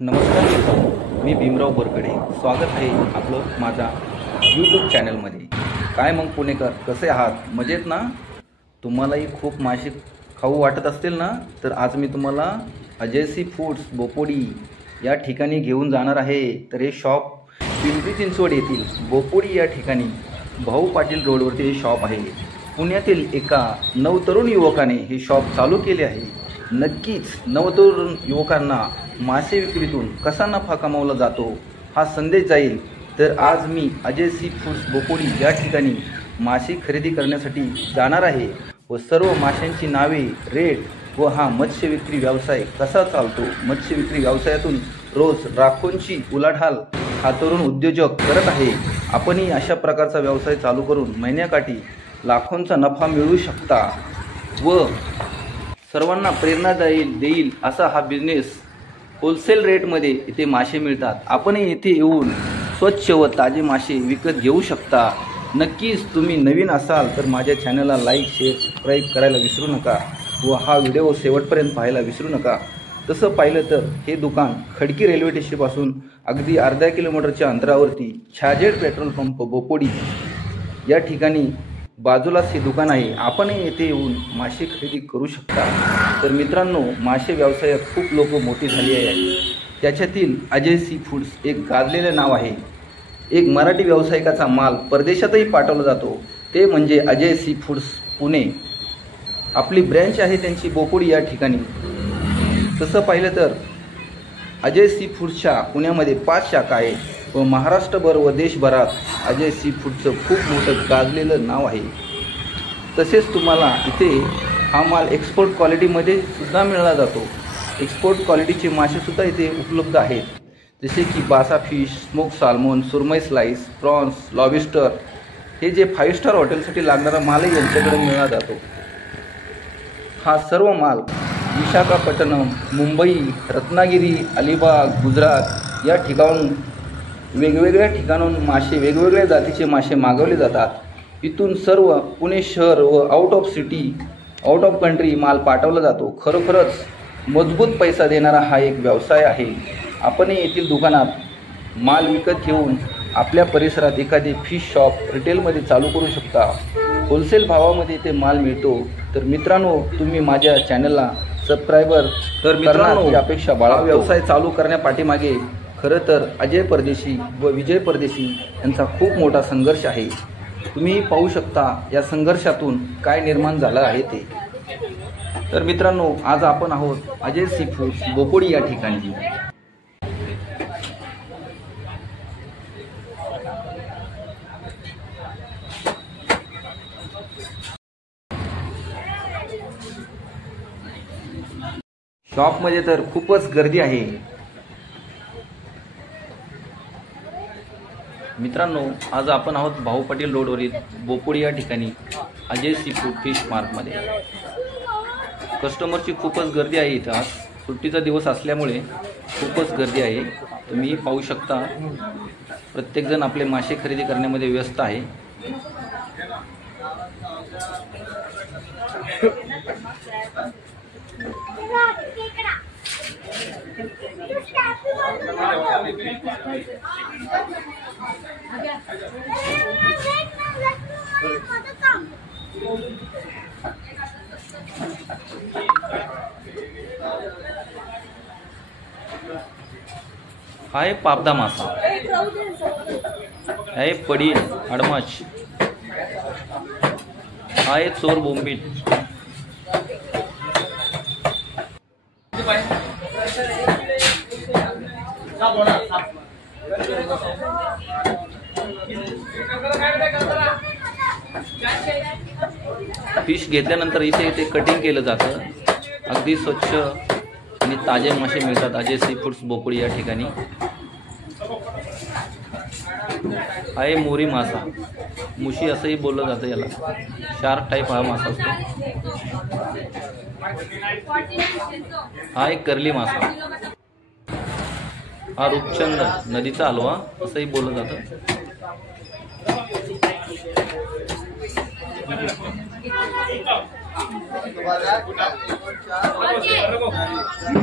नमस्कार मित्रांनो, मी भीमराव बोरकडे. स्वागत आहे आपलं माझ्या यूट्यूब चॅनलमध्ये. काय मग पुणेकर, कसे आहात? मजेत ना? तुम्हालाही खूप मासे खाऊ वाटत असतील ना? तर आज मी तुम्हाला अजय सी फूड्स बोपोडी या ठिकाणी घेऊन जाणार आहे. तर हे शॉप पिंपरी चिंचवड येथील बोपोडी या ठिकाणी भाऊ पाटील रोडवरती हे शॉप आहे. पुण्यातील एका नवतरुण युवकाने हे शॉप चालू केले आहे. नक्कीच नवतरुण युवकांना मासे विक्रीतून कसा नफा कमावला जातो हा संदेश जाईल. तर आज मी अजय सी फूड्स बोपोडी या ठिकाणी मासे खरेदी करण्यासाठी जाणार आहे व सर्व माशांची नावे, रेट व हा मत्स्य विक्री व्यवसाय कसा चालतो. मत्स्य विक्री व्यवसायातून रोज लाखोंची उलाढाल हा तरुण उद्योजक करत आहे. आपणही अशा प्रकारचा व्यवसाय चालू करून महिन्याकाठी लाखोंचा नफा मिळवू शकता व सर्वांना प्रेरणा देईल असा हा बिझनेस. होलसेल रेटमध्ये इथे मासे मिळतात. आपणही इथे येऊन स्वच्छ व ताजे मासे विकत घेऊ शकता. नक्कीच तुम्ही नवीन असाल तर माझ्या चॅनलला लाईक, शेअर, सबस्क्राईब करायला विसरू नका व हा व्हिडिओ शेवटपर्यंत पाहायला विसरू नका. तसं पाहिलं तर हे दुकान खडकी रेल्वे स्टेशनपासून अगदी अर्ध्या किलोमीटरच्या अंतरावरती छाजेड पेट्रोल पंप बोपोडी या ठिकाणी बाजूलाच हे दुकान आहे. आपणही येथे येऊन मासे खरेदी करू शकता. तर मित्रांनो, मासे व्यवसायात खूप लोक मोठी झाली आहे. त्याच्यातील अजय सी फूड्स एक गाजलेले नाव आहे. एक मराठी व्यावसायिकाचा माल परदेशातही पाठवला जातो, ते म्हणजे अजय सी फूड्स पुणे. आपली ब्रँच आहे त्यांची बोपोडी या ठिकाणी. तसं पाहिलं तर अजय सी फूड्सच्या पुण्यामध्ये 5 शाखा आहेत व महाराष्ट्रभर व देशभरात अजय सी फूडचं खूप मोठं गाजलेलं नाव आहे. तसेच तुम्हाला इथे हा माल एक्सपोर्ट क्वालिटीमध्ये सुद्धा मिळाला जातो. एक्सपोर्ट क्वालिटीचे मासेसुद्धा इथे उपलब्ध आहेत, जसे की बासा फिश, स्मोक साल्मोन, सुरमई स्लाइस, प्रॉन्स, लॉबिस्टर. हे जे 5 स्टार हॉटेलसाठी लागणारा मालही यांच्याकडे मिळाला जातो. हा सर्व माल विशाखापट्टणम, मुंबई, रत्नागिरी, अलिबाग, गुजरात या ठिकाणून वेगवेगळ्या ठिकाणाहून मासे, वेगवेगळ्या जातीचे मासे मागवले जातात. इथून सर्व पुणे शहर व out of city, out of country माल पाठवला जातो. खरोखरच मजबूत पैसा देणारा हा एक व्यवसाय आहे. आपणही येथील दुकानात माल विकत घेऊन आपल्या परिसरात एखादी फिश शॉप रिटेलमध्ये चालू करू शकता. होलसेल भावामध्ये इथे माल मिळतो. तर मित्रांनो, तुम्ही माझ्या चॅनलला सबस्क्रायबर करणार अपेक्षा बाळगा. व्यवसाय चालू करण्यापाठीमागे खरं तर अजय परदेशी व विजय परदेशी यांचा खूप मोठा संघर्ष आहे. तुम्ही पाहू शकता या संघर्षातून काय निर्माण झालं आहे ते. तर मित्रांनो, आज आपण आहोत अजय सी फूड्स बोपोडी या ठिकाणी. शॉपमध्ये तर खूपच गर्दी आहे. मित्रांनो, आज आपण आहोत भाऊ पाटील रोडवरील बोपोडी या ठिकाणी अजय सी फूड फिश मार्टमध्ये. कस्टमरची खूपच गर्दी आहे. इथं आज सुट्टीचा दिवस असल्यामुळे खूपच गर्दी आहे. तुम्ही पाहू शकता प्रत्येकजण आपले मासे खरेदी करण्यामध्ये व्यस्त आहे. हा आहे पापदा मासा, आहे पडी, अडमाच, हा आहे चोर बोंबील, फिश घेतल्यानंतर इथे कटिंग केलं जातं. अगदी स्वच्छ आणि ताजे मासे मिळतात अजय सी फूड्स बोपोडी या ठिकाणी. आहे मोरी मासा, मुशी असंही बोललं जातं याला. शार्क टाईप हा मासा असतो. हा एक कर्ली मासा, हा रूपचंद नदीचा हलवा असंही बोललं जातं.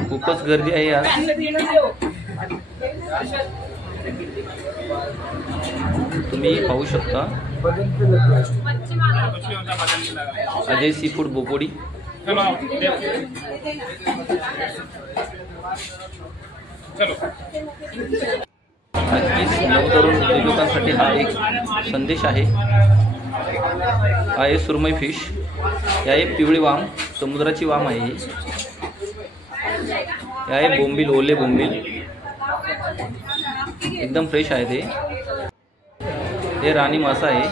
खूपच गर्दी आहे आज. तुम्ही पाहू शकता अजय सी फूड बोपोडी। नवतरुण उद्योजकांसाठी हा एक संदेश आहे। हा आहे सुरमई फिश, हे आहे पिवळी वाम, समुद्राची वाम आहे। हे आहे बोंबील, ओले बोंबील, एकदम फ्रेश आहे ते। हे राणी मासा आहे।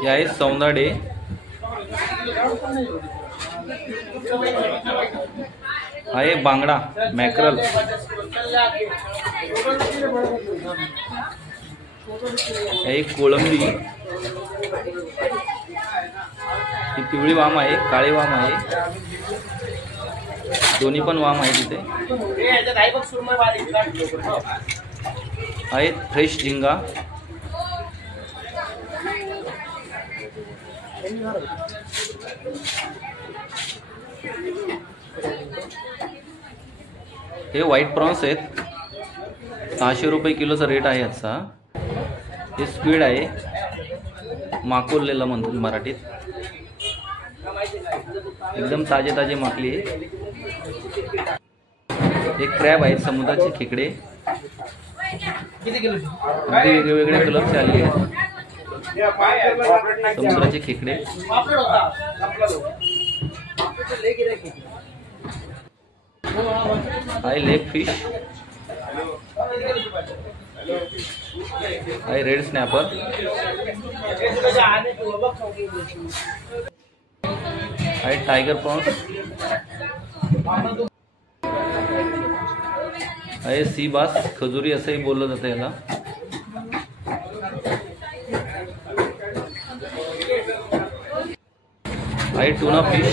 हे आहे सौंदाडे, आहे बांगडा, मॅक्रल, आहे कोळंबी, ही पिवळी वाम आहे, काळी वाम आहे, दोन्ही पण वाम आहे तिथे। आहे फ्रेश झिंगा, हे व्हाईट प्रॉन्स आहेत, 600 रुपये किलोचा रेट आहे याचा। हे स्क्विड आहे, माकोल्लेला म्हणतात मराठीत, एकदम ताजे ताजे माकली आहे। हे क्रॅब आहेत, समुद्राचे खेकडे, अगदी वेगवेगळ्या कलरचे आलेले आहेत समुद्राचे खेकडे। आहे लेग फिश, आहे रेड स्नॅपर, आहे टायगर प्रॉन्स, आहे सी बास, खजुरी असंही बोललं जातं याला। आहे टूना फिश,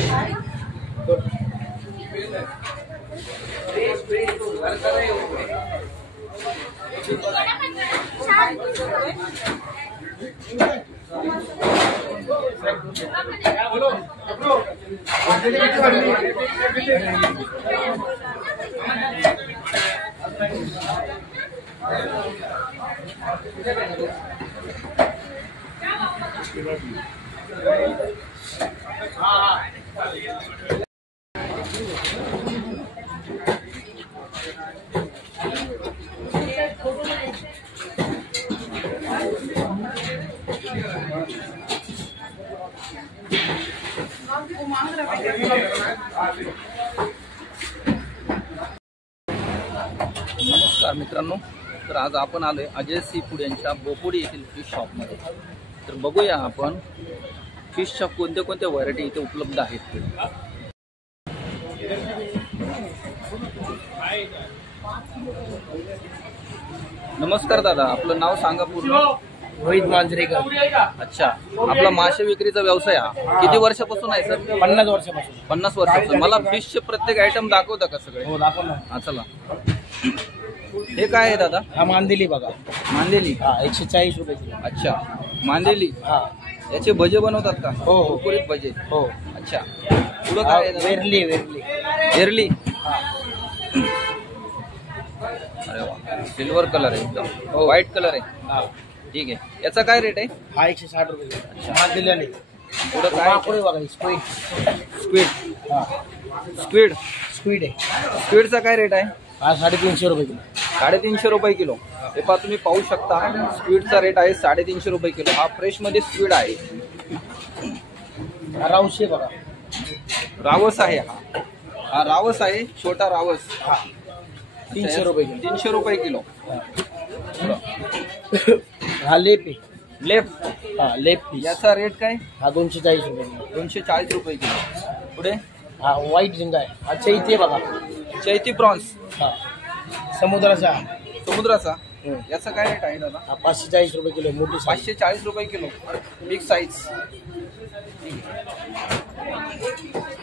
नमस्कार मित्रांनो, तर आज आपण आलोय अजय सी फूड यांच्या बोपोडी येथील फिश शॉपमध्ये। तर बघूया आपण फिशच्या कोणत्या कोणत्या व्हरायटी इथे उपलब्ध आहेत ते। नमस्कार दादा, आपलं नाव सांगा पूर्ण। रोहित मांजरेकर। अच्छा, आपला मासे विक्रीचा व्यवसाय हा किती वर्षापासून आहे सर? 50 वर्षापासून। 50 वर्षापासून। मला फिशचे प्रत्येक आयटम दाखवता का सगळे? हो दाखव ना। हा चला। हे काय आहे दादा? हा मांदेली बघा। मांदेली? हा 140 रुपये किलो। अच्छा, मांदेली। हा, याचे भजे बनवतात का? हो कुरकुरीत भजे। हो। अच्छा, पुढं काय आहे दादा? वेरली वेरली वेरली। हा, अरे वा, सिल्वर कलर आहे एकदम, व्हाईट कलर आहे। हा ठीक आहे, याचा काय रेट आहे? हा 160 रुपये किलो। अच्छा, मांदेली आली। पुढं काय? पुढे बघा स्क्विड। स्क्विड? हा, स्क्विड, स्क्विड आहे। स्क्विडचा काय रेट आहे? हा 350 रुपये किलो। 350 रुपये किलो। हे पहा, तुम्ही पाहू शकता स्क्विडचा रेट आहे 350 रुपये किलो। हा फ्रेश मध्ये स्क्विड आहे। हा रावस आहे बघा। रावस आहे हा, हा रावस आहे, छोटा रावस। हा 300 रुपये किलो। 300 रुपये किलो। हा लेप आहे। लेप? हा लेप पीस। याचा रेट काय? हा 240 रुपये किलो। 240 रुपये किलो। पुढे? हा व्हाईट झिंगा आहे। हा चैती बघा। चैती प्रॉन्स? हा समुद्राचा। समुद्राचा? याचा काय रेट आहे दादा? हा 540 रुपये किलो। मोठी 540 रुपये किलो, बिग साईज।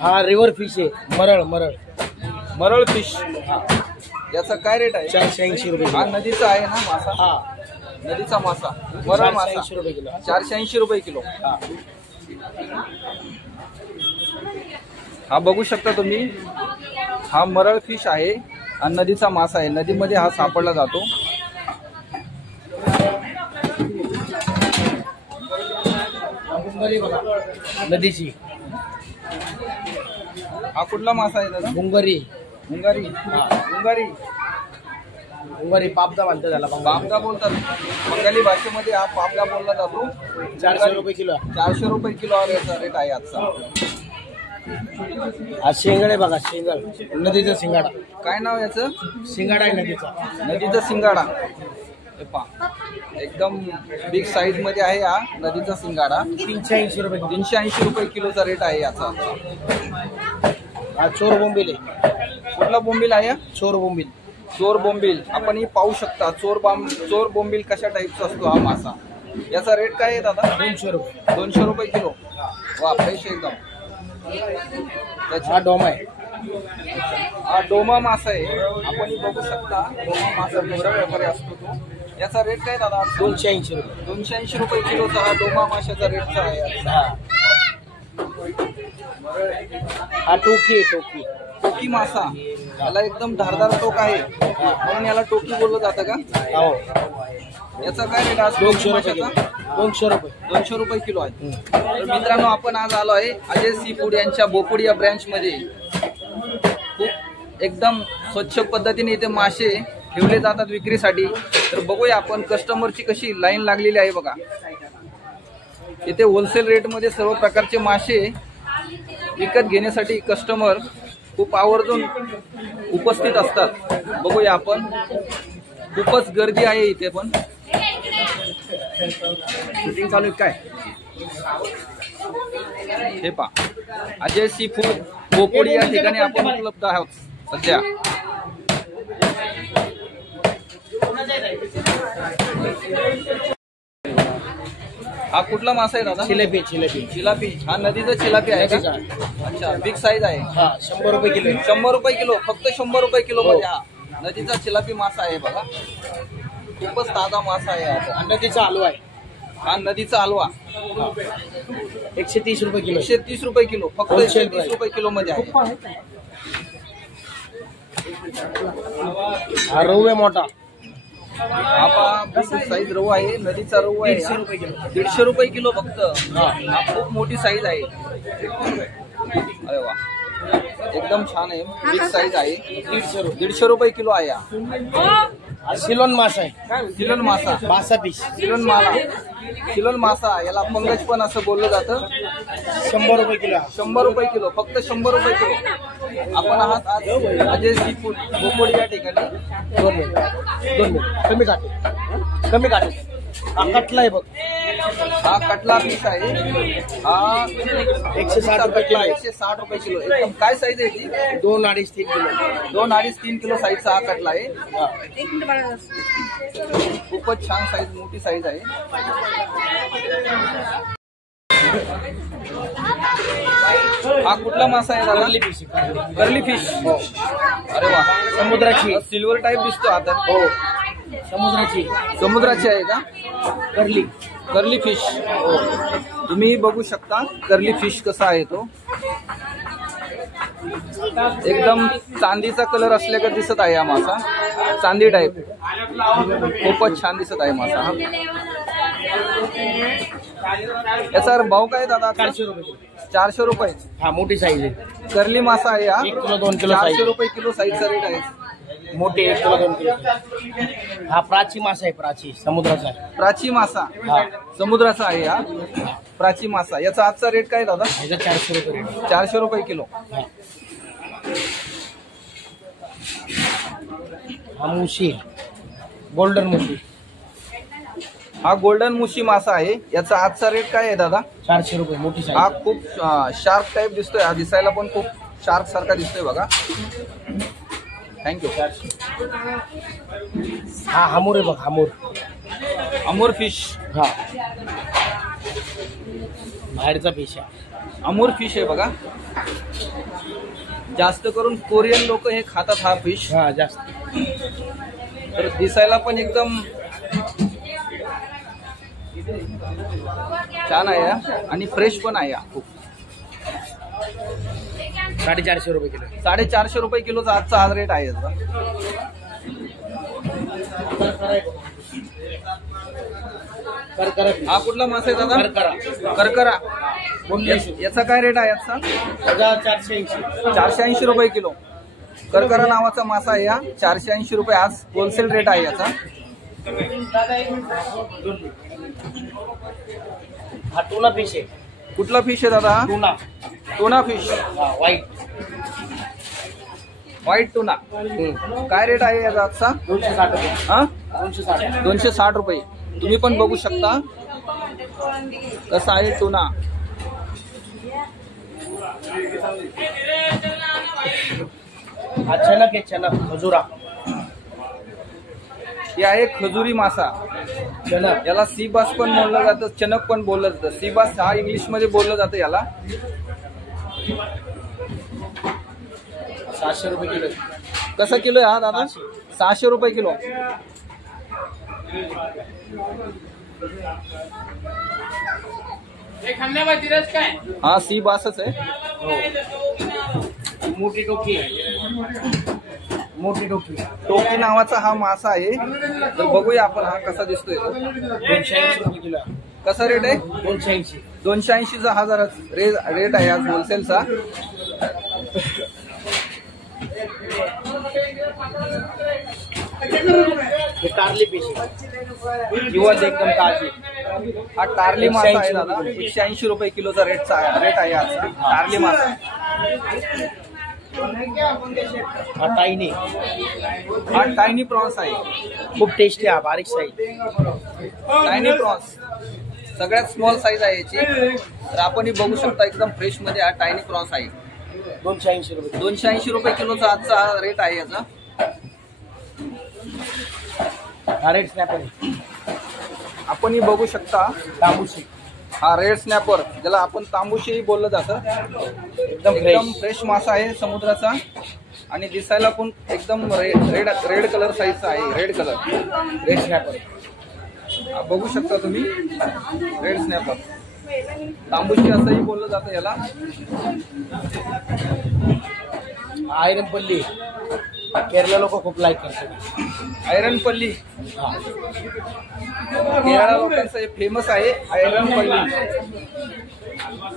हा रिव्हर फिश आहे, मरळ मरळ मरळ फिश। हा याचा काय रेट आहे? 480 रुपये हा किलो। नदीचा आहे ना मासा? हा नदीचा मासा, मरळ मासा। 480 रुपये किलो। 480 रुपये किलो। हा हा बघू शकता तुम्ही, हा मरळ फिश आहे आणि नदीचा मासा आहे. नदीमध्ये हा सापडला जातो. नदीची. हा कुठला मासा आहे दादा? मुंगरी. मुंगारी. मुंगारी. मुंगरी पापदा म्हणतात त्याला. पापदा बोलतात बंगाली भाषेमध्ये. हा पापदा बोलला जातो. 400 रुपये किलो. 400 रुपये किलो याचा रेट आहे आजचा. हा शेंगड आहे बघा, शेंगड. नदीचा शिंगाडा. काय नाव याचं? शिंगाडा आहे नदीचा. नदीचा शिंगाडा. हे पहा, एकदम बिग साईज मध्ये आहे हा नदीचा शिंगाडा. 380 रुपये. 380 रुपये किलोचा रेट आहे याचा. हा चोर बोंबील आहे. कुठला बोंबील आहे? चोर बोंबील. चोर बोंबील. आपण ही पाहू शकता चोर बोंबील कशा टाईपचा असतो हा मासा. याचा रेट काय आहे दादा? 200 रुपये. 200 रुपये किलो. वा, फ्रेश एकदम. हा डोमा आहे. हा डोमा मासा आहे. आपण ही बघू शकता डोमा मासा मोठा व्यापारी असतो तो. याचा रेट काय दादा? 280 रुपये. 280 रुपये किलोचा हा डोमा माशाचा रेटचा आहे. हा टोकी आहे. टोकी. टोकी मासा. याला एकदम धारदार टोक आहे म्हणून याला टोकी बोललं जातं का? हो. याचा काय रेट आहे? 200 रुपये. 200 रुपये. 200 रुपये किलो आहे. तर मित्रांनो, आपण आज आलो आहे अजय सी फूड यांच्या बोपोडी या ब्रँच मध्ये. खूप एकदम स्वच्छ पद्धतीने इथे मासे ठेवले जातात विक्रीसाठी. तर बघूया आपण कस्टमरची कशी लाईन लागलेली आहे बघा. इथे होलसेल रेट मध्ये सर्व प्रकारचे मासे विकत घेण्यासाठी कस्टमर खूप आवर्जून उपस्थित असतात. बघूया आपण, खूपच गर्दी आहे इथे. पण शूटिंग चालू आहे काय? हे पहा, अजय सी फूड बोपोडी या ठिकाणी आपण उपलब्ध आहोत सध्या. हा कुठला मासा आहे दादा? चिलेपी. चिलेपी. चिलापी. हा नदीचा चिलापी आहे का? अच्छा, बिग साईज आहे. हा 100 रुपये किलो. 100 रुपये किलो. फक्त 100 रुपये किलो मध्ये हा नदीचा चिलापी मासा आहे बघा. खूपच ताजा मासा आहे हा. नदीचा हलवा आहे. हा नदीचा हलवा. 130 रुपये किलो. 130 रुपये किलो. फक्त 130 रुपये किलो मध्ये आहे. हा रऊ आहे मोठा. हा पहा, बिग साईज रऊ आहे. नदीचा रऊ आहे. 150 रुपये किलो. 150 रुपये किलो फक्त. हा खूप मोठी साईज आहे. अरे वा, एकदम छान आहे. बिग साईज आहे. 150 रुपये किलो आहे हा. सिलोन मासा आहे. सिलोन मासा. मासा पीस. सिलोन मासा. याला पंगज पण असं बोललं जातं. 100 रुपये किलो. 100 रुपये किलो. फक्त 100 रुपये किलो. आपण आहात आज अजय सी फूड बोपोडी या ठिकाणी. 2 मिनिट. कमी काटे. कमी काटे. हा कटला आहे बघ. हा कटला पीस आहे. हा 160 रुपये किलो. 160 रुपये किलो. एकदम काय साईज आहे ती? 2, 2.5, 3 किलो. 2, 2.5, 3 किलो साईजचा हा कटला आहे. खूपच छान साईज, मोठी साईज आहे. हा कुठला मासा आहे दादा? Curly fish. अरे वा, समुद्राची. सिल्वर टाईप दिसतो आता. हो, समुद्राची आहे का? Curly fish. हो, तुम्ही बघू शकता कर्ली फिश कसा आहे तो. एकदम चांदीचा कलर असल्याका दिसत आहे हा मासा. चांदी टाईप. खूपच छान दिसत आहे मासा हा. याचा भाव काय दादा? 400 रुपये. 400 रुपये. हा मोठी साईज आहे. कर्ली मासा आहे हा. 1 किलो 2 किलो. 400 रुपये किलो साईजचा रेट आहे. मोठे 1 किलो 2 किलो. हा प्राची मासा आहे. प्राची समुद्राचा आहे. प्राची मासा. हा समुद्राचा आहे हा प्राची मासा. याचा आजचा रेट काय दादा? याचा 400 रुपये रेट. 400 रुपये किलो. हा मुशी, गोल्डन मुशी. हा गोल्डन मुशी मासा आहे. याचा आजचा रेट काय आहे दादा? 400 रुपये. मोठी साईज. हा खूप शार्प टाईप दिसतोय. हा दिसायला पण खूप शार्प सारखा दिसतोय बघा. थँक्यू. हा हमूर आहे बघ. हमूर. अमूर फिश. हा बाहेरचा फिश आहे. अमूर फिश आहे बघा. जास्त करून कोरियन लोक हे खातात हा फिश. हा जास्त. तर दिसायला पण एकदम छान आहे आणि फ्रेश पण आहे खूप. ₹450 किलो. 450 रुपये किलोचा आजचा हा रेट आहे याचा. हा कुठला मासा आहे दादा? करकरा. याचा काय रेट आहे याचा? 480 रुपये किलो. करकरा नावाचा मासा आहे या. 480 रुपये आज होलसेल रेट आहे याचा. हा टुना फिश आहे. कुठला फिश आहे दादा? Tuna fish. White tuna. काय रेट आहे याचा आजचा? 260 रुपये. हा 260. 260 रुपये. तुम्ही पण बघू शकता कसा आहे टुना. हा चनक आहे, चनक खजुरा. हे आहे खजुरी मासा. चनक याला सी बास पण बोललं जातं, चनक पण बोललं जातं. सी बास हा इंग्लिश मध्ये बोललं जातं याला. 700 रुपये किलो. कसा किलो आहे हा दादा? 600 रुपये किलो. हा सी बासच आहे. मोठी टोकी आहे. मोठी टोकी. टोकी नावाचा हा मासा आहे. तर बघूया आपण हा कसा दिसतोय. 280 रुपये किलो. कसा रेट आहे? 280. 280चा हा जरा रेट आहे आज होलसेलचा. हे टार्ली फिश किंवा एकदम ताजी. हा टार्ली मासा आहे दादा. 180 रुपये किलोचा रेट आहे आज टार्ली मासा. हा टायनी. हा टायनी प्रॉन्स आहे. खूप टेस्टी आहे. बारीक साईज. टायनी प्रॉन्स सगळ्यात स्मॉल साईज आहे याची. तर आपण बघू शकता एकदम फ्रेश मध्ये हा टायनी प्रॉन्स आहे. 280 रुपये. 280 रुपये किलोचा आजचा रेट आहे याचा. हा रेड स्नॅपर. आपण बघू शकता तांबूशी. हा रेड स्नॅपर ज्याला आपण तांबूशी बोललं जातं. एकदम फ्रेश मासा आहे समुद्राचा. आणि दिसायला पण एकदम रेड कलर साईजचा आहे. रेड स्नॅपर बघू शकता तुम्ही. रेड स्नॅपर तांबूशी असंही बोललं जातं याला. आयरन पल्ली. केरला लोक खूप लाईक करतात. आयरन पल्ली. केरळा लोकांचं हे फेमस आहे आयरन पल्ली.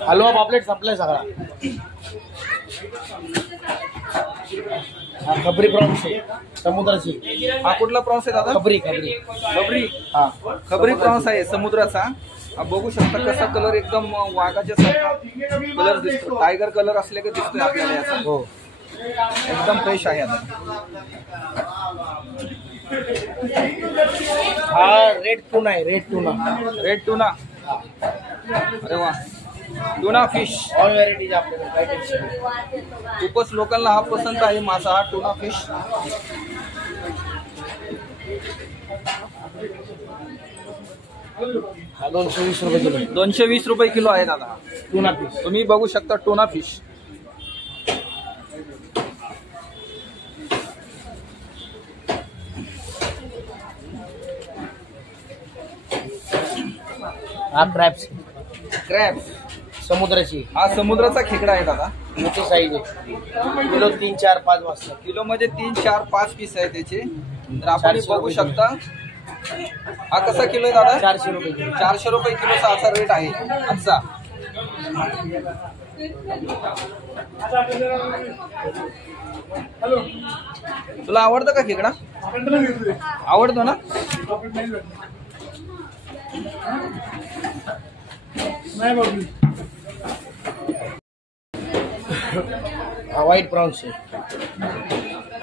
हलवा पापलेट संपलाय सगळा. हा खबरी प्रॉन्स आहे समुद्राची. हा कुठला प्रॉन्स आहे दादा? खबरी. हा खबरी प्रॉन्स आहे समुद्राचा. हा बघू शकता कसा कलर एकदम वाघाच्या सारखा कलर दिसतो. टायगर कलर असले का दिसतोय आपल्याला याचा. हो एकदम फ्रेश आहे आता. हा रेड टुना आहे. Red tuna. अरे वा. Tuna fish. ऑल व्हरायटीज आपल्याकडे. काय टेन्शन नाही. खूपच लोकांना हा पसंत आहे मासा हा टुना फिश. हा 220 रुपये किलो. 220 रुपये किलो आहे दादा टुना फिश. तुम्ही बघू शकता टुना फिश. हा क्रॅब्स. समुद्राची. हा समुद्राचा खेकडा आहे दादा. मोठी साईज आहे. किलो 3, 4, 5 वाजता. किलो मध्ये 3, 4, 5 पीस आहे त्याचे. तर आपण बघू शकता. हा कसा किलो आहे दादा? 400 रुपये किलो. 400 रुपये किलोचा असा रेट आहे आजचा. तुला आवडतं का खेकडा? आवडतो ना? हा व्हाईट प्रॉन्स आहे.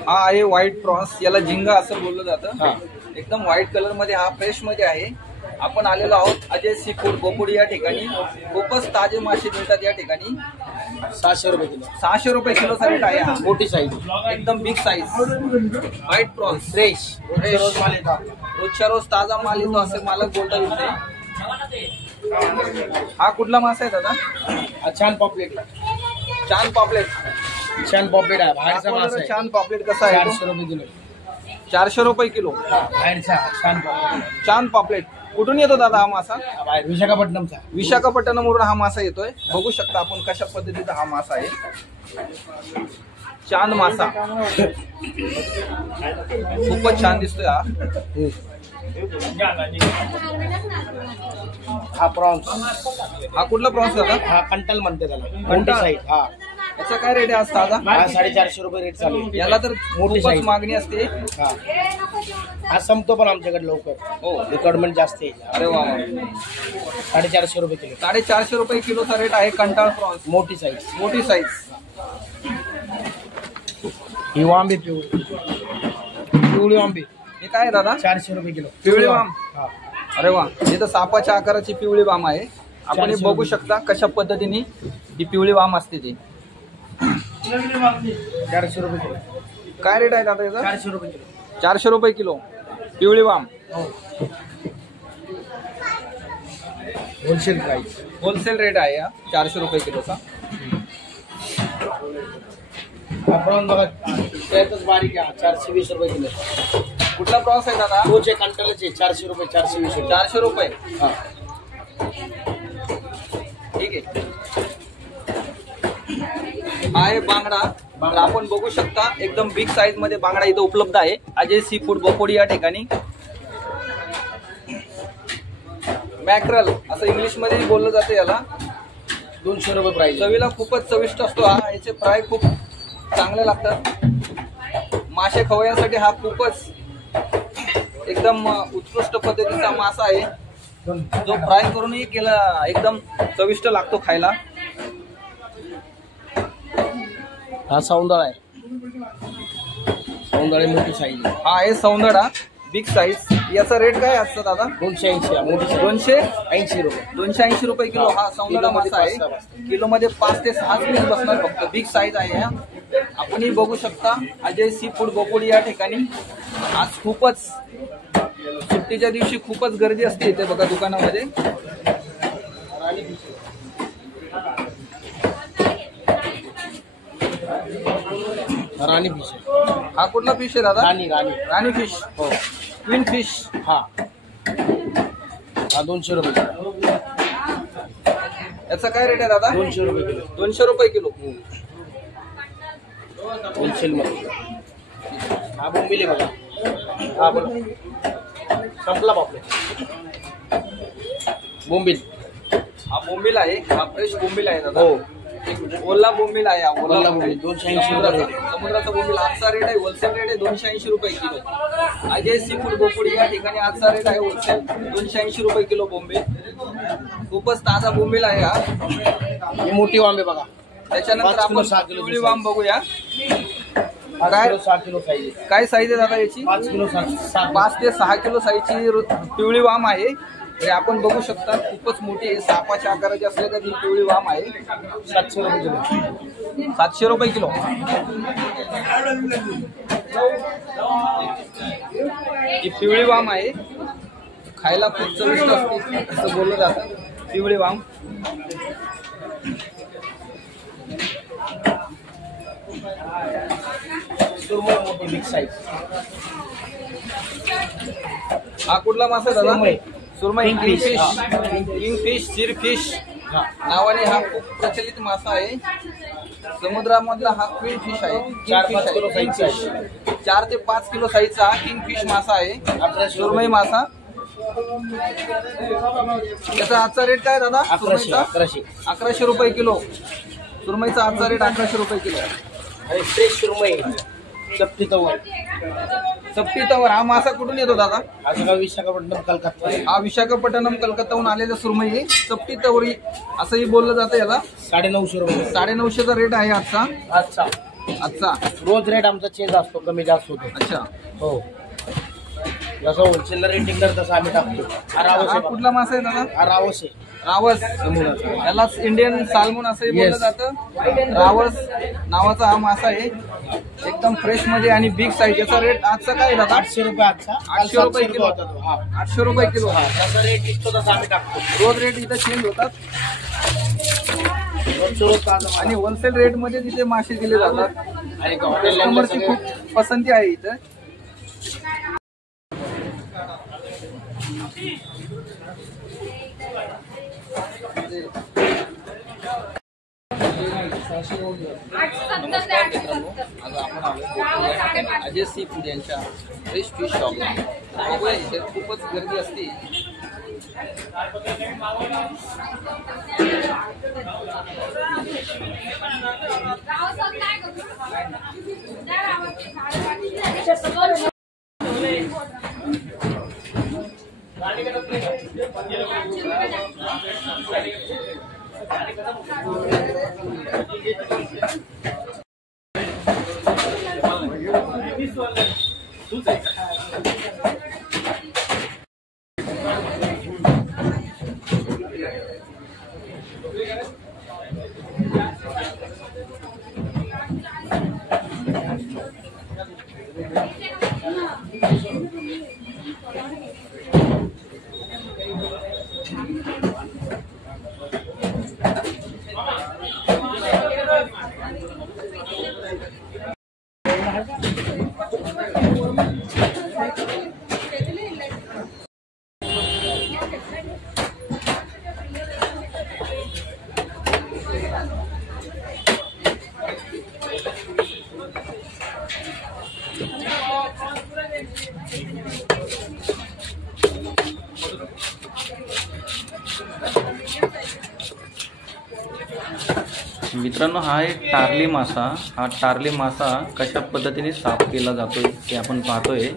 हा आहे व्हाईट प्रॉन्स. याला झिंगा असं बोललं हा. जातं. एकदम व्हाईट कलर मध्ये हा फ्रेश मध्ये आहे. आपण आलेलो आहोत अजय सी फूड बोपुडी या ठिकाणी. खूपच ताजे मासे मिळतात या ठिकाणी. 700 रुपये किलो. 600 रुपये किलोचा रेट आहे हा. मोठी साईज. एकदम big size white prawns. Fresh. रोज माल येतो. रोजच्या रोज ताजा माल येतो असे मालक बोलता येते. हा कुठला मासा आहे दादा? हा छान पॉपलेट. चांद पॉपलेट. छान पॉपलेट आहे. बाहेरचा मासा आहे. चांद पॉपलेट कसा आहे? 400 रुपये किलो. 400 रुपये किलो. बाहेरचा छान पॉपलेट. चांद पॉपलेट. कुठून येतो दादा हा मासा? बाहेर विशाखापट्टणमचा. विशाखापट्टणमवरून हा मासा येतोय. बघू शकता आपण कशा पद्धतीचा हा मासा आहे. चांद मासा खूपच छान दिसतोय हा. हा प्रॉन्स. हा कुठला प्रॉन्स दादा? हा कंटल म्हणते त्याला. मोठी कंटल. साईज. हा याचा काय रेट आहे आज ताजा? हा 450 रुपये रेट चालू आहे. याला तर मोठी खूपच size. मागणी असते. हा हा संपतो पण आमच्याकडे लवकर. हो. रिक्वायरमेंट जास्त आहे. अरे वा, 450 रुपये किलो. 450 रुपये किलोचा रेट आहे कंटाळ प्रॉन्स. मोठी साईज. मोठी साईज. ही वांबी पिवळी. पिवळी वांबी. हे काय आहे दादा? 400 रुपये किलो. पिवळी वाम. हा अरे वा, हे तर सापाच्या आकाराची पिवळी वाम आहे. आपण हे 400 बघू शकता कशा पद्धतीने ही पिवळी वाम असते ती. 400 रुपये किलो. काय रेट आहे दादा याचा? 400 रुपये किलो. 400 रुपये किलो पिवळी वाम. हो. Wholesale price. होलसेल रेट आहे हा 400 रुपये किलोचा. हा प्रॉन्स बघा त्यातच बारीक आहे. 420 रुपये किलो. कुठला प्रॉन्स आहे दादा? तोच आहे कंटलच आहे. 400 रुपये. 420 रुपये. 400 रुपये. हा ठीक आहे. हा आहे बांगडा. बांगडा आपण बघू शकता एकदम बिग साईज मध्ये बांगडा इथं उपलब्ध आहे. अजय सी फूड बोपोडी या ठिकाणी. मॅक्रल असं इंग्लिश मध्ये बोललं जातं याला. 200 रुपये प्राइस. चवीला खूपच चविष्ट असतो हा. याचे फ्राय खूप चांगले लागतात. मासे खवयांसाठी हा खूपच एकदम उत्कृष्ट पद्धतीचा मासा आहे जो फ्राय करूनही केला एकदम चविष्ट लागतो खायला. हा सौंदळ आहे. सौंदळ मोठी साईज. हा आहे सौंदडा बिग साईज. याचा रेट काय असतं दादा? 280. मोठी 280 रुपये. 280 रुपये किलो हा सौंदडा मासा आहे. किलो मध्ये 5 ते 6 पीस बसणार फक्त. बिग साईज आहे हा. आपणही बघू शकता अजय सी फूड बोपोडी या ठिकाणी. आज खूपच सुट्टीच्या दिवशी खूपच गर्दी असते इथे बघा दुकानामध्ये. राणी फिश. हा कुठला फिश आहे दादा? राणी. राणी फिश. हो. Queen fish. हा 200 रुपये किलो. याचा काय रेट आहे दादा? 200 रुपये किलो. 200 रुपये किलो. होलसेल मध्ये. हा बोंबिले बघा. हा बोला संपला बापले. बोंबिल. हा बोंबील आहे. हा फ्रेश बोंबील आहे दादा. हो. ओला बोंबील आहे. ओला बोंबील. 280 रुपये. समुद्राचा बोंबील. आजचा रेट आहे होलसेल रेट आहे 280 रुपये kilo. Ajay seafood Bopodi या ठिकाणी आजचा रेट आहे होलसेल 280 रुपये किलो बोंबील. खूपच ताजा बोंबील आहे हा. ही मोठी वांबे बघा. त्याच्यानंतर 5 किलो, आपण 6 किलो पिवळी वाम बघूया. 6 किलो साईज. काय साईज आहे दादा याची? 5 किलो 7. 5 ते 6 किलो साईजची पिवळी वाम आहे. हे आपण बघू शकता खूपच मोठी आहे. सापाच्या आकाराची असले तर ही पिवळी वाम आहे. 700 रुपये किलो. 700 रुपये किलो. ही पिवळी वाम आहे. खायला खूप चविष्ट असते असं बोललं जातं. पिवळी वाम. सुरमई मोठी बिग साईज. हा कुठला मासा दादा? सुरमई. सुरमई. किंगफिश. किंगफिश, सिरफिश हा नावाने हा खूप प्रचलित मासा आहे. समुद्रामधला हा क्वीन फिश आहे. 4-5 किलो साईजचा आहे. 4 ते 5 किलो साईजचा हा किंगफिश मासा आहे. 1100 सुरमई मासा. त्याचा आजचा रेट काय दादा? 1100. 1100 रुपये किलो. सुरमईचा आजचा रेट 1100 रुपये किलो. आणि फ्रेश सुरमई. चपटी तवल. चपटी तवर. हा मासा कुठून येतो दादा? हा सगळा विशाखापट्टणम कलकत्ता. हा विशाखापट्टणम कलकत्ताहून आलेला सुरमई आहे. चपटी तवरी असंही बोललं जातं याला. 950 रुपये. 950चा रेट आहे आजचा. आजचा रोज रेट आमचा चेंज असतो. कमी जास्त होतो. अच्छा. हो. जसं होलसेलला रेटिंग कर तसं आम्ही टाकतो. हा कुठला मासा आहे दादा? रावस आहे. रावस. यालाच इंडियन साल्मोन असंही बोललं जातं. रावस नावाचा हा मासा आहे. एकदम फ्रेश मध्ये आणि बिग साईज. याचा रेट आजचा काय आहे दादा? 800 रुपये आजचा. 800 रुपये किलो. 800 रुपये किलो. जसा रेट निघतो तसा आम्ही टाकतो. रोज रेट इथं चेंज होतात आणि होलसेल रेट मध्ये तिथे मासे दिले जातात. आणि कस्टमरची खूप पसंती आहे इथं. नमस्कार मित्रांनो, आपण आलो अजय सी फूड यांच्या फ्रेश फिश शॉप. बघूया इथे खूपच गर्दी असते. मित्रांनो, हा एक टार्ली मासा. हा टार्ली मासा कशा पद्धतीने साफ केला जातोय ते आपण पाहतोय.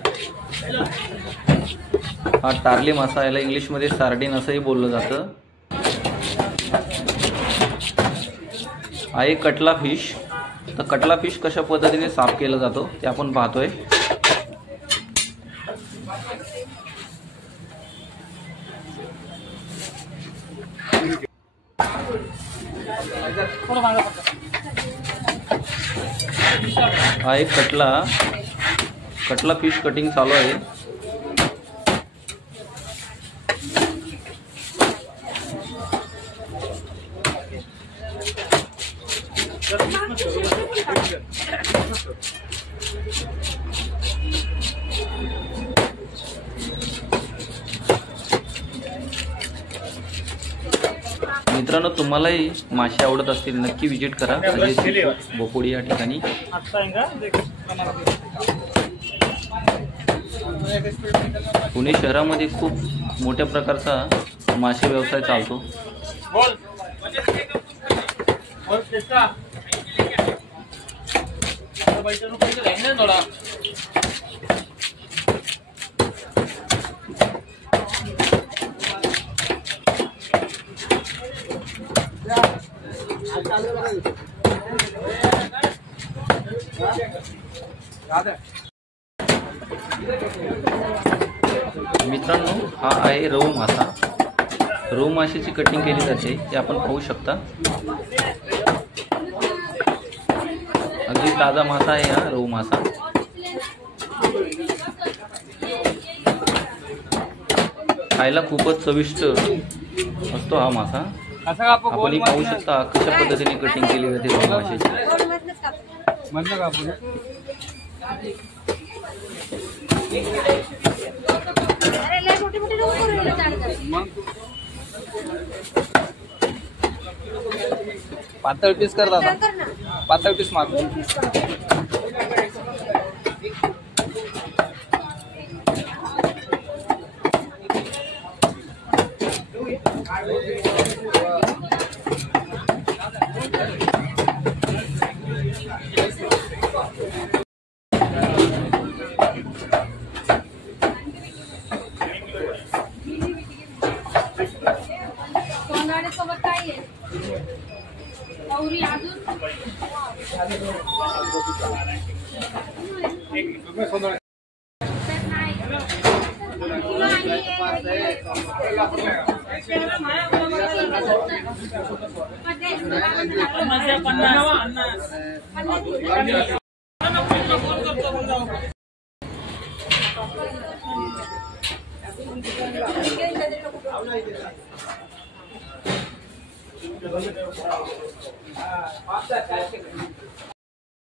हा टार्ली मासा, याला इंग्लिशमध्ये सार्डिन असंही बोललं जातं. हा एक कटला फिश. तर कटला फिश कशा पद्धतीने साफ केला जातो ते आपण पाहतोय. हा एक कटला फिश कटिंग चालू आहे. मित्रांनो, तुम्हालाही मासे आवडत असतील नक्की विजिट करा अजय बोपोडी या ठिकाणी. पुणे शहरामध्ये खूप मोठ्या प्रकारचा मासे व्यवसाय चालतो. मित्रांनो, हा आहे रहू मासा. रहू माशाची कटिंग केली जाते ते आपण पाहू शकता. अगदी ताजा मासा आहे हा रहू मासा. खायला खूपच चविष्ट असतो हा मासा. आपण पाहू शकता कशा पद्धतीने कटिंग केली जाते रहू माशाची. पातळ पीस कर दादा, पातळ पीस माग.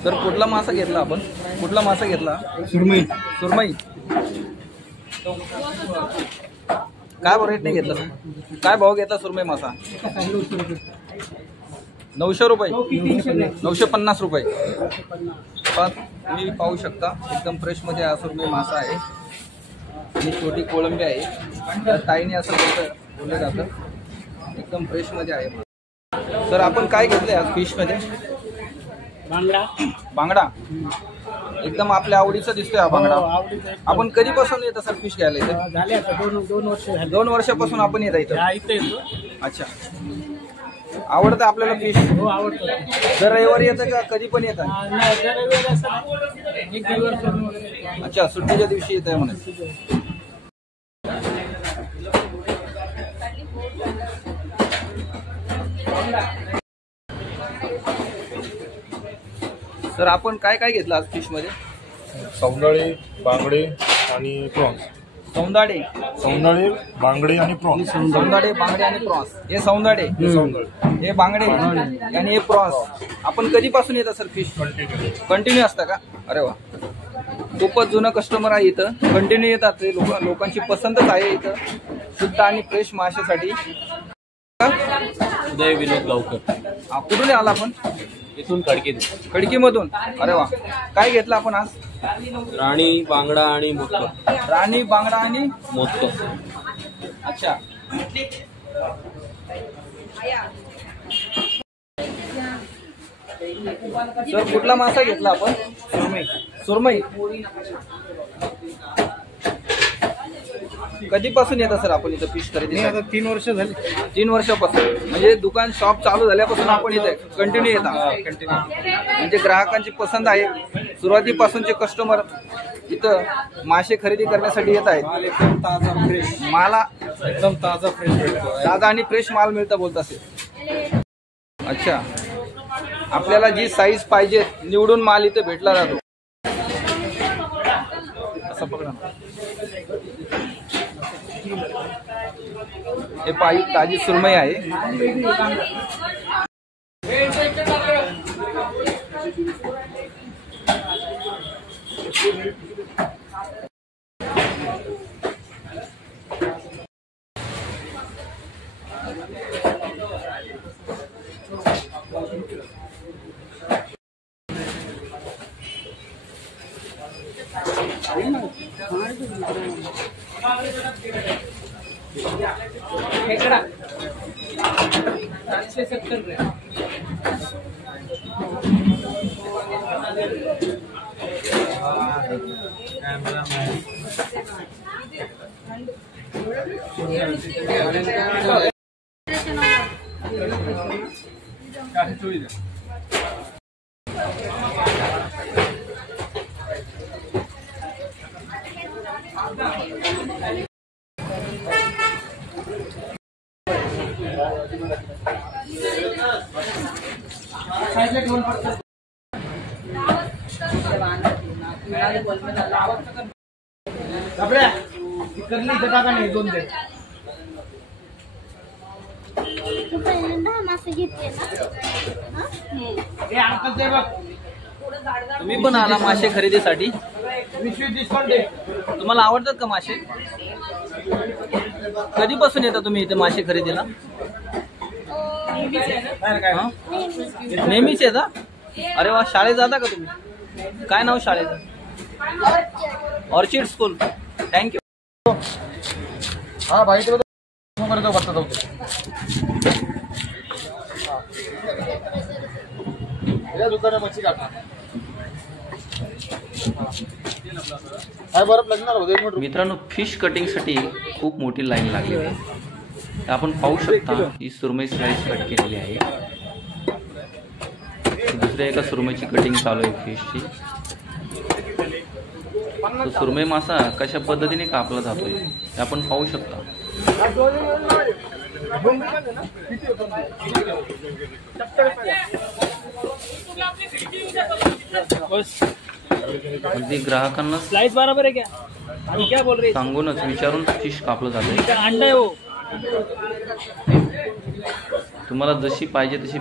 तर कुठला मासा घेतला आपण? कुठला मासा घेतला? सुरमई. सुरमई काय रेटने घेतला? काय भाव घेतला सुरमई मासा? 900 रुपये, 950 रुपये. तुम्ही पाहू शकता एकदम फ्रेशमध्ये हा सुरमई मासा आहे आणि छोटी कोळंबी आहे. त्या ताईने असं बोललं जातं एकदम फ्रेशमध्ये आहे. सर आपण काय घेतलंय आज फिशमध्ये? बांगडा एकदम आपल्या आवडीचा दिसतोय हा बांगडा. आपण कधीपासून येतं सर फिश घ्यायला इथे? झाले आता 2 वर्ष झाले. 2 वर्षापासून आपण येत इथं? इथे येतो. अच्छा, आवडतं आपल्याला फिश? हो आवडतं. दर रविवारी येतं का कधी पण येतं? एक दिवस. अच्छा, सुट्टीच्या दिवशी येत आहे म्हणून. सर आपण काय काय घेतलं आज फिश मध्ये? सौंदाळे, बांगडे आणि प्रॉन्स. सौंदाळे, बांगडे आणि प्रॉन्स. सौंदाळे, बांगडे आणि प्रॉन्स. हे सौंदाळे, हे बांगडे आणि हे प्रॉन्स. आपण कधीपासून येतं सर फिश? कंटिन्यू असतं का? अरे वा, खूपच जुनं कस्टमर आहे इथं, कंटिन्यू येतात. ते लोकांची पसंतच आहे इथं शुद्ध आणि फ्रेश माशासाठी. उदय विनोद गावकर. कुठून आला आपण? इथून खडकी खडकीमधून. अरे वा, काय घेतलं आपण आज? राणी बांगडा आणि मोदक. राणी बांगडा आणि मोदक. अच्छा, सर कुठला मासा घेतला आपण? सुरमई. कधीपासून येतं सर आपण इथं फिश खरेदी? आता 3 वर्ष झाली. 3 वर्षापासून. म्हणजे दुकान शॉप चालू झाल्यापासून आपण इथे कंटिन्यू येतात. म्हणजे ग्राहकांची पसंत आहे. सुरुवातीपासूनचे कस्टमर इथं मासे खरेदी करण्यासाठी येत आहेत. माला एकदम ताजा फ्रेश भेटतो. ताजा आणि फ्रेश माल मिळता बोलत असेल. अच्छा, आपल्याला जी साईज पाहिजे निवडून माल इथे भेटला जातो. असं पकडा. हे पायी ताजी सुरमई आहे. खेकडा 470 तुम्ही पण आला मासे खरेदीसाठी? तुम्हाला आवडतात का मासे? कधीपासून येता तुम्ही इथे मासे खरेदीला? नेहमीच येता? अरे वा, शाळेत जाता का तुम्ही? काय नाव शाळेचं? Orchid school. थँक्यू. हा भाई तो बघता जाऊ. या दुकानात मच्छी काढणार. काय बरं लागणार होतं? 1 मिनिट. मित्रांनो, फिश कटिंगसाठी खूप मोठी लाईन लागलेली आहे. आपण पाहू शकता ही सुरमई स्लाइस कट केलेली आहे. दुसऱ्या एका सुरमईची कटिंग चालू आहे फिशची. तो सुरमई मासा कशा पद्धतीने कापला जातोय ते आपण पाहू शकता. अगदी ग्राहकांना स्लाइस बराबर है क्या? अभी क्या बोल रहे? सांगूनच विचारून फिश कापलं जातं. अंडा है वो. तुम्हाला जशी पाहिजे तशी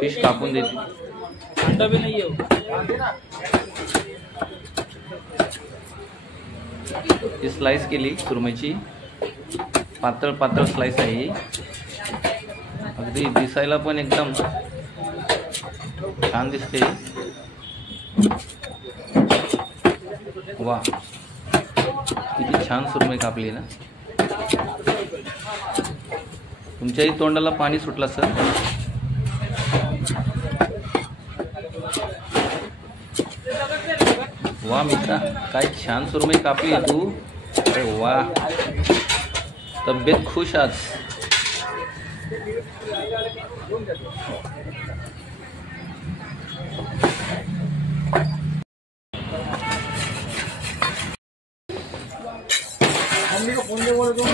फिश कापून देते. अंडा भी नहीं है वो. ही स्लाइस केली सुरमईची. पातळ पातळ स्लाइस आहे ही. अगदी दिसायला पण एकदम छान दिसते. वा, किती छान सुरमई कापली ना. तुमच्याही तोंडाला पाणी सुटलं सर. वा मित्रा, काय छान सुरमई कापली आहे तू. अरे वा, तब्येत खुश आज. मम्मी को फोन दे बोल दो.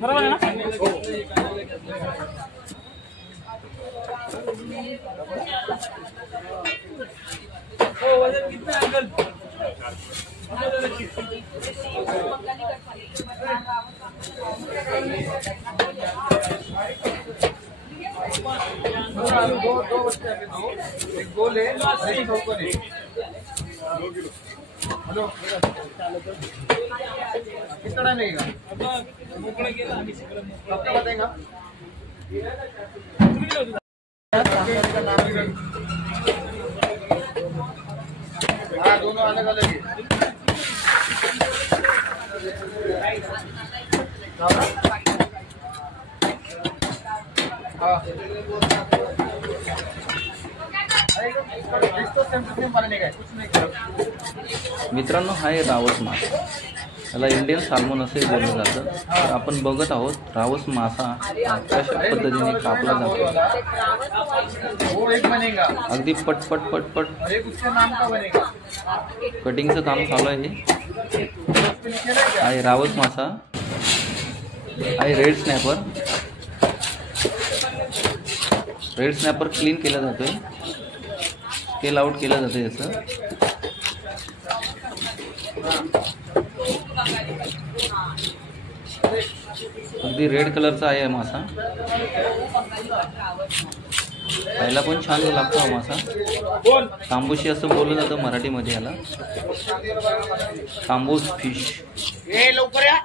बरोबर आहे ना. हो, वजन किती अंकल. दो बच्चे हैं, दो एक गोल है एक ऊपर है. हेलो कितना नहीं आपका बताएगा. हाँ, दोनों अलग अलग है. हाँ, मित्रांनो, हा आहे रावस मासा. त्याला इंडियन साल्मन असे बोललं जातं. तर आपण बघत आहोत रावस मासा कशा पद्धतीने कापला जातो. वो एक बनेगा. अगदी पट पट पट पट और एक उसके नाम का बनेगा. कटिंगचं काम चालू आहे. आहे रावस मासा, आहे red snapper. Red snapper clean केला जातोय, स्केल आउट केलं जातं याचं. अगदी रेड कलरचा आहे मासा. खायला पण छान लागतो हा मासा. तांबूशी असं बोललं जातं मराठीमध्ये याला. तांबूस फिश. लवकर या.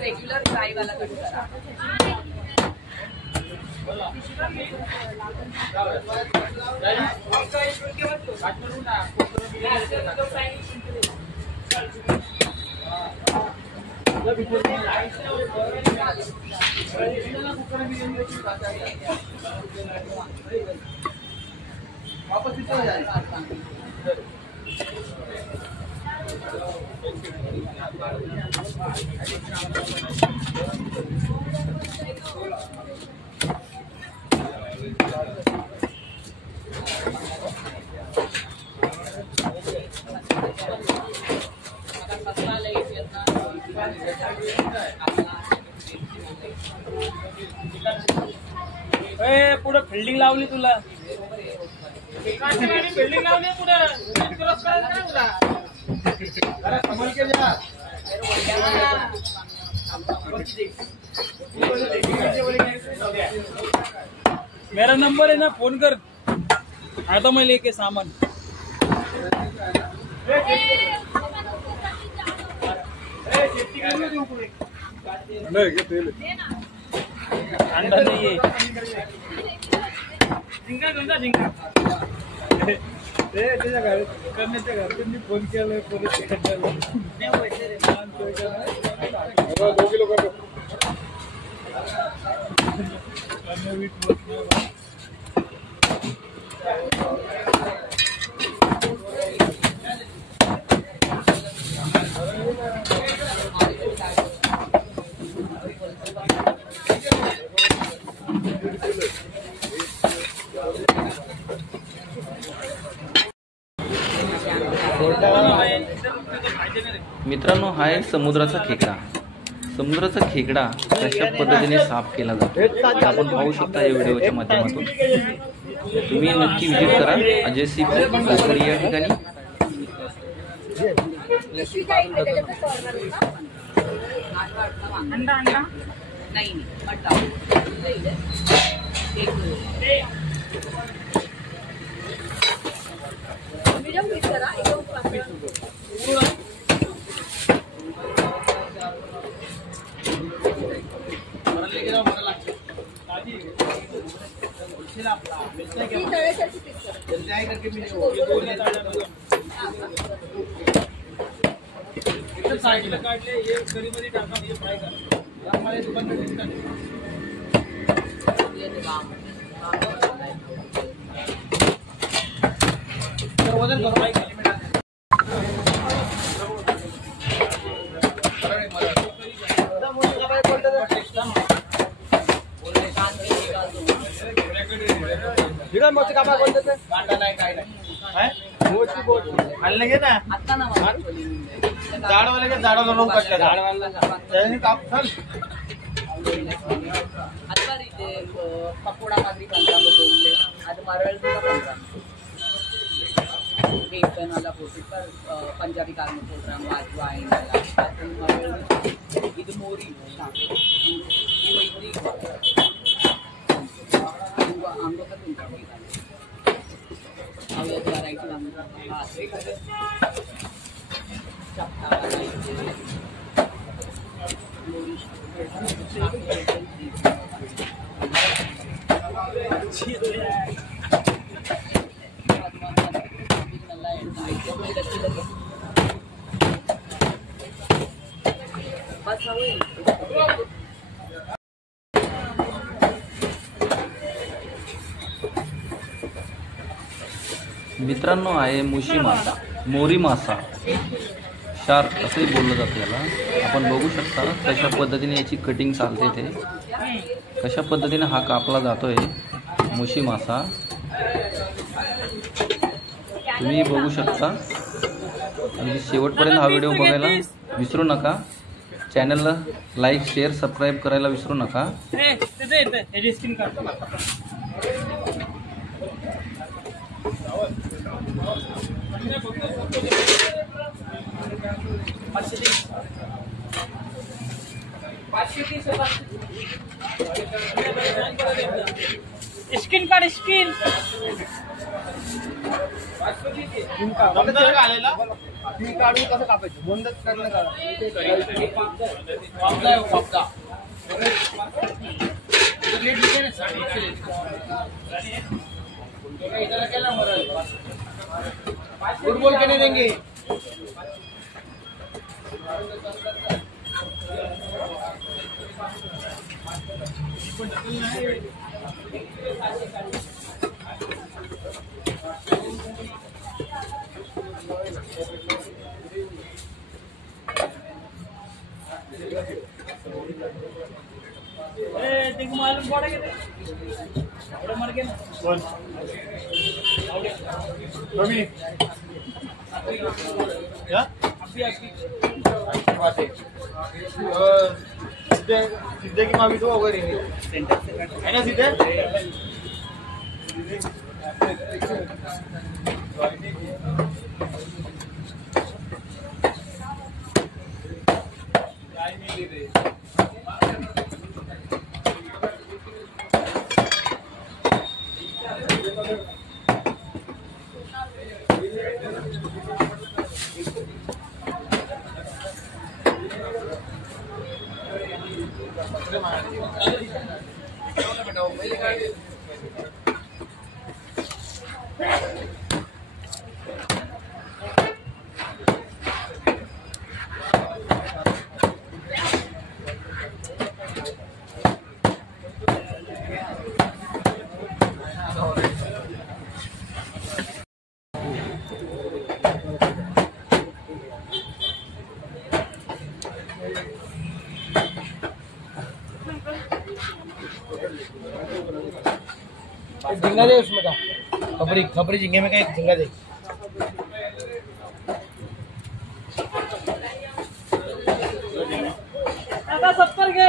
रेग्युलर फ्राय वाला कट करा. वापस हो जाएगा. पुढे फिल्डिंग लावली तुला. मेरा नंबर है ना, फोन कर, आता मैं लेके सामान। अंडा नहीं है। झिंगा कोणता झिंगा? त्याच्या घर करण्याच्या घरच्यांनी फोन केला, पोलीस दोघी लोक मित्रांनो, हा आहे समुद्राचा खेकडा. समुद्राचा खेकडा कशा पद्धतीने साफ केला जातो ते आपण पाहू शकता या व्हिडिओच्या माध्यमातून. तुम्ही नक्की विजिट करा अजय सी फूड या ठिकाणी. साईडला काढले, हे कढीमध्ये टाका, हे फ्राय करा. आम्हाला दुकान वजन करू फ्राय केली. मोठी कामा बोलते ते कांदा नाही, काय नाही, मोठी बोट खाल्ले घे ना. झाडवाले घे, झाडाला रोग कटले, झाडवाला त्याने काप चल. आता रीते पकोडा मादरी पंजाब बोलले, आज मरळ प्रोग्राम वेतन वाला प्रोग्राम, पंजाबी कार्म प्रोग्राम वाजवा आहे मरळ ಇದು मोरी इव इतनी आंगो का तुमका अब ये वैरायटी आंगो हां से चपटा मोरी बस होईल. मित्रांनो, आहे मुशी मासा, मोरी मासा, शार्क असंही बोललं जातं याला. आपण बघू शकता कशा पद्धतीने याची कटिंग चालते, ते कशा पद्धतीने हा कापला जातोय मुशी मासा. तुम्ही बघू शकता. आणि शेवटपर्यंत हा व्हिडिओ बघायला विसरू नका. चॅनलला लाईक, शेअर, सबस्क्राईब करायला विसरू नका. स्किन काढ, स्किन काढून कसं कापायचं, बंदच करणं का बोल के नहीं देंगे. देख मालूम पड़ा के मर गए क्या सीधे की मावी तो वगैरे है ना सीधे. झींगा दे उसमें का खबरी खबरी झींगे में का एक झींगा दे। दादा 70 के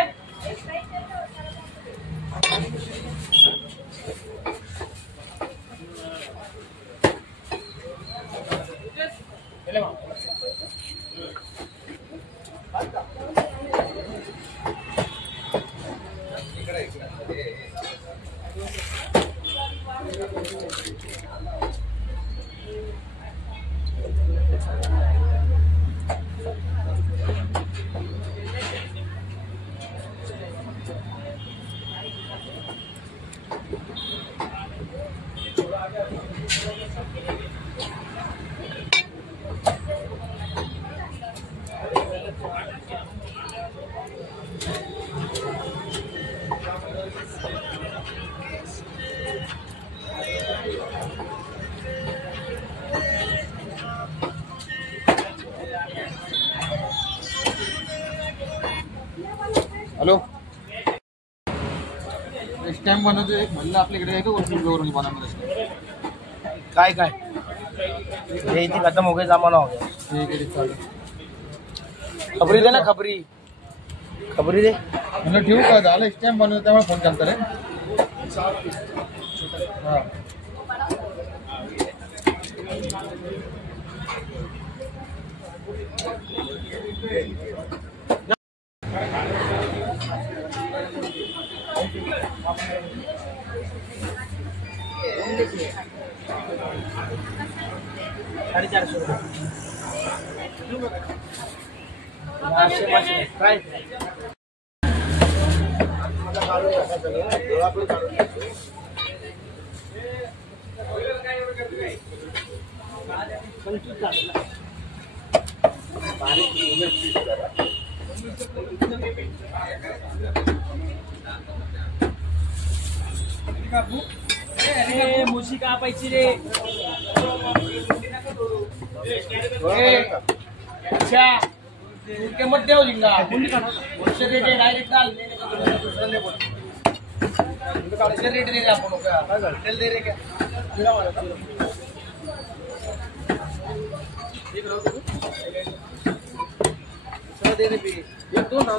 हॅलो स्टॅम्प बनवतो एक म्हणलं आपल्याकडे आहे का गव्हर्नमेंट बनवणार काय काय ये इतनी खत्म हो गए जमाना हो गया। ठीक आहे चालेल खबरी दे ना खबरी खबरी दे। म्हणलं ठेवू का झालं स्टॅम्प बनवतो त्यामुळे फोन करता रे हां मुशी का पाहिजे रे अच्छा उनके मत देव जिंगा उससे रेट डायरेक्ट डाल दूसरे बोल कैसे रेट दे रहे आप लोग का रिटेल दे रहे क्या दे रहे भी एक दो ना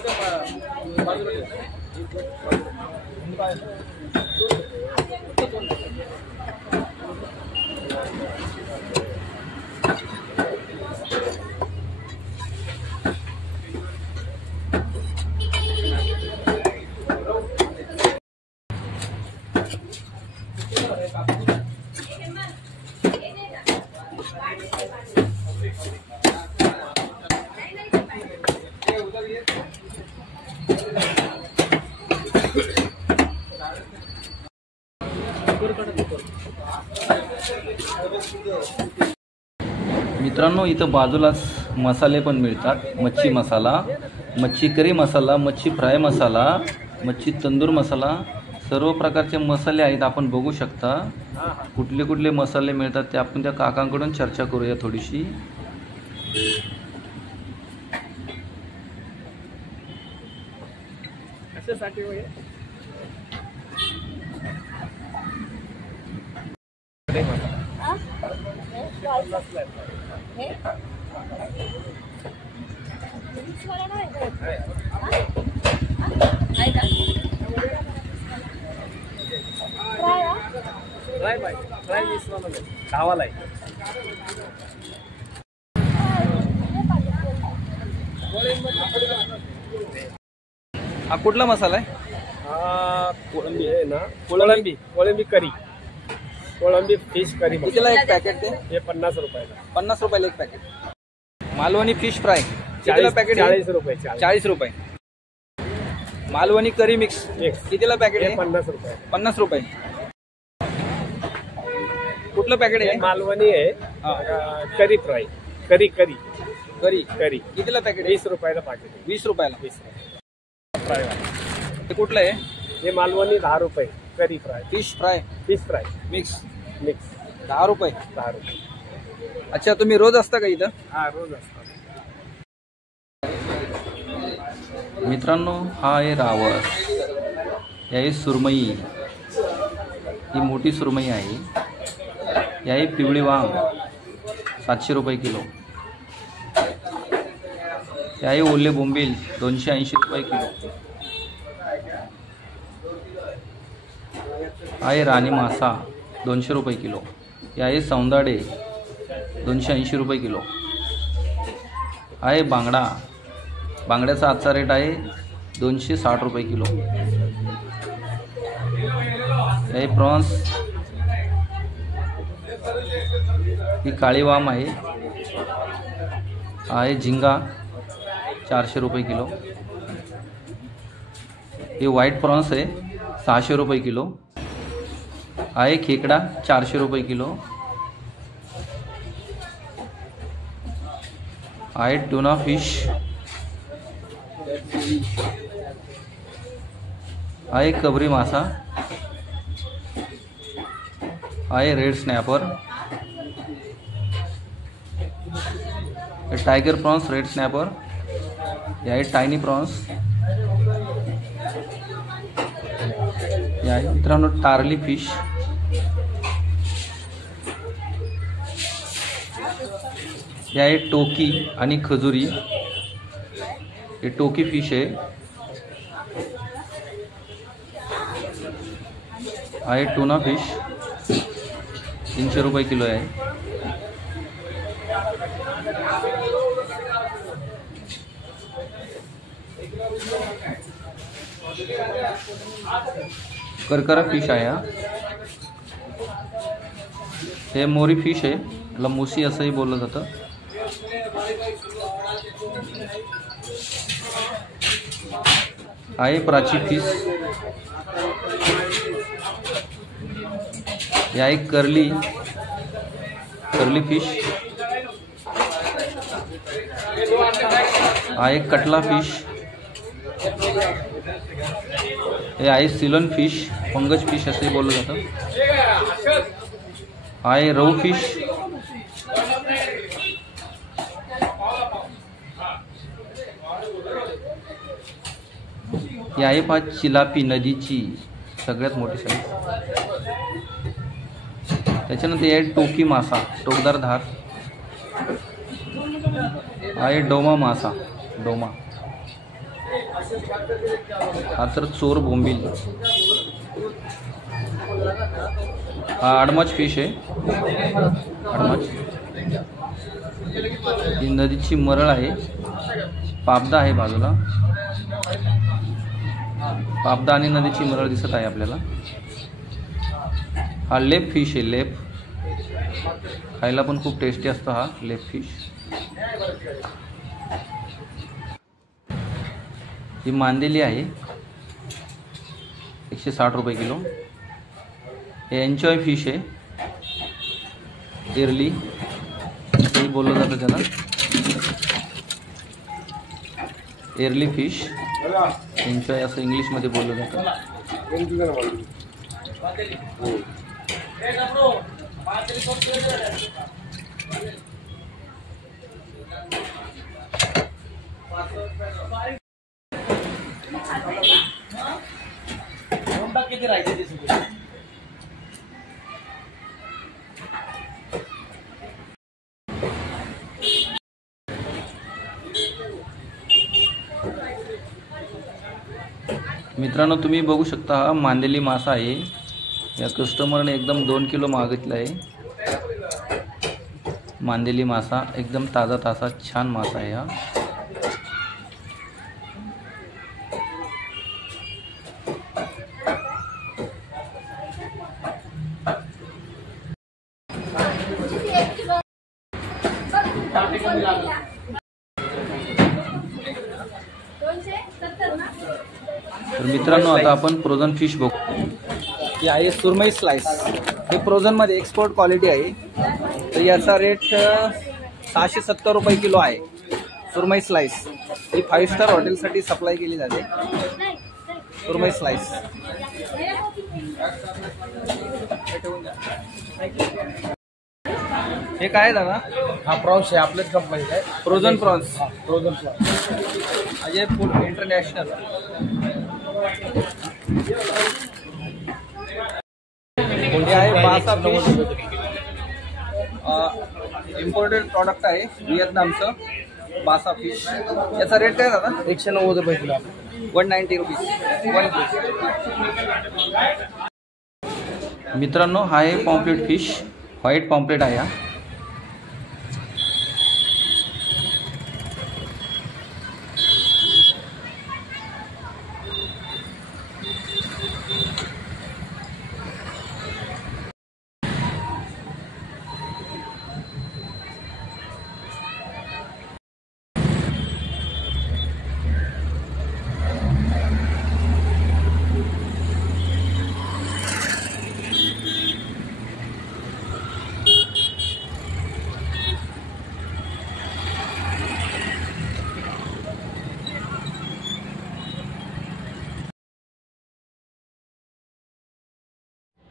मित्रांनो इथं बाजूलाच मसाले पण मिळतात। मच्छी मसाला, मच्छी करी मसाला, मच्छी फ्राय मसाला, मच्छी तंदूर मसाला, सर्व प्रकारचे मसाले आहेत। आपण बघू शकता कुठले कुठले मसाले मिळतात ते आपण त्या काकांकडून चर्चा करूया थोडीशी। फ्राय गावाला आहे. हा कुठला मसाला आहे? हा कोळंबी आहे ना, कोळंबी करी, कोळंबी फिश करी. कितीला एक पॅकेट ते? हे 50 रुपयाला. 50 रुपयाला एक पॅकेट. मालवणी फिश फ्राय कितीला पॅकेट? 40 रुपये. 40 रुपये. मालवणी करी मिक्स कितीला पॅकेट आहे? 50 रुपये. 50 रुपये. कुठलं पॅकेट आहे? मालवणी आहे. करी फ्राय, करी करी करी करी कितीला पॅकेट? 20 रुपयाला पॅकेट आहे. 20 रुपयाला. 20 फ्राय. हे कुठलं आहे? हे मालवणी 10 रुपये. Curry fry, fish fry fish fry mix mix 10 रुपये. 10 रुपये. अच्छा, तुम्ही रोज असता का इथं? हा, रोज असतात. मित्रांनो, हा आहे रावस, ही आहे सुरमई, ही मोठी सुरमई आहे. ही आहे पिवळी वांग 700 रुपये किलो. ही आहे ओले बोंबील 280 रुपये किलो. आहे राणी मासा 200 रुपये किलो. ही आहे सौंदाडे 280 रुपये किलो. आहे बांगडा, बांगड्याचा आजचा रेट आहे 260 रुपये किलो. हे प्रॉन्स, ही काळी वाम आहे झिंगा 400 रुपये किलो. हे व्हाईट प्रॉन्स आहे 600 रुपये किलो. आहे खेकडा 400 रुपये किलो. आहे ट्यूना फिश, आहे कबरी मासा, आहे red snapper, tiger prawns, red snapper. हे आहे टायनी प्रॉन्स. हे आहे मित्रांनो टार्ली फिश. हे आहे टोकी आणि खजुरी. हे टोकी फिश आहे. आहे टूना फिश 300 रुपये किलो आहे. करकरा फिश आहे. हे मोरी फिश आहे, याला मोसी असंही बोललं जातं. आहे प्राची फिश. हे आहे कर्ली फिश. आहे कटला फिश. हे आहे सिलन फिश, पंगज फिश असे बोललं जातं. आहे रऊ फिश. ही आहे पहा चिलापी नदीची सगळ्यात मोठी साईज. त्याच्यानंतर आहे टोकी मासा, टोकदार धार. आहे डोमा मासा, डोमा. हा तर चोर बोंबील. हा अडमच फिश आहे, अडमच. ही नदीची मरळ आहे. पापदा आहे बाजूला. पापदा आणि नदीची मरळ दिसत आहे आपल्याला. हा लेप फिश आहे, लेप. खायला पण खूप टेस्टी असतो हा लेप फिश. ही मांदेली आहे 160 रुपये किलो. हे एन्जॉय फिश आहे, एरली असंही बोललं जातं त्याला. एरली फिश, एन्जॉय असं इंग्लिशमध्ये बोललं जातं. किती राहायचे ते सगळे? मित्रांनो, तुम्ही बघू शकता हा मांदेली मासा आहे. या कस्टमरने एकदम 2 किलो मागितला आहे. मांदेली मासा एकदम ताजा ताजा छान मासा आहे हा. तर मित्रांनो आता आपण फ्रोझन फिश बघू. ही आहे सुरमई स्लाइस. हे फ्रोझनमध्ये एक्सपोर्ट क्वालिटी आहे. तर याचा रेट 670 रुपये किलो आहे. सुरमई स्लाइस ही 5 स्टार हॉटेलसाठी सप्लाय केली जाते. सुरमई स्लाइस हे काय दादा? हा प्रॉन्स आहे आपल्याच कंपनीचा आहे. Frozen prawns. Frozen prawns Ajay food international. हे आहे बासा फिश. इम्पोर्टेड प्रॉडक्ट आहे व्हिएतनामचं. बासा फिश याचा रेट काय दादा? 190 रुपये किलो. 190 रुपीज. 1 पीस. मित्रांनो हा आहे पॉम्प्लेट फिश. व्हाईट पॉम्प्लेट आहे हा.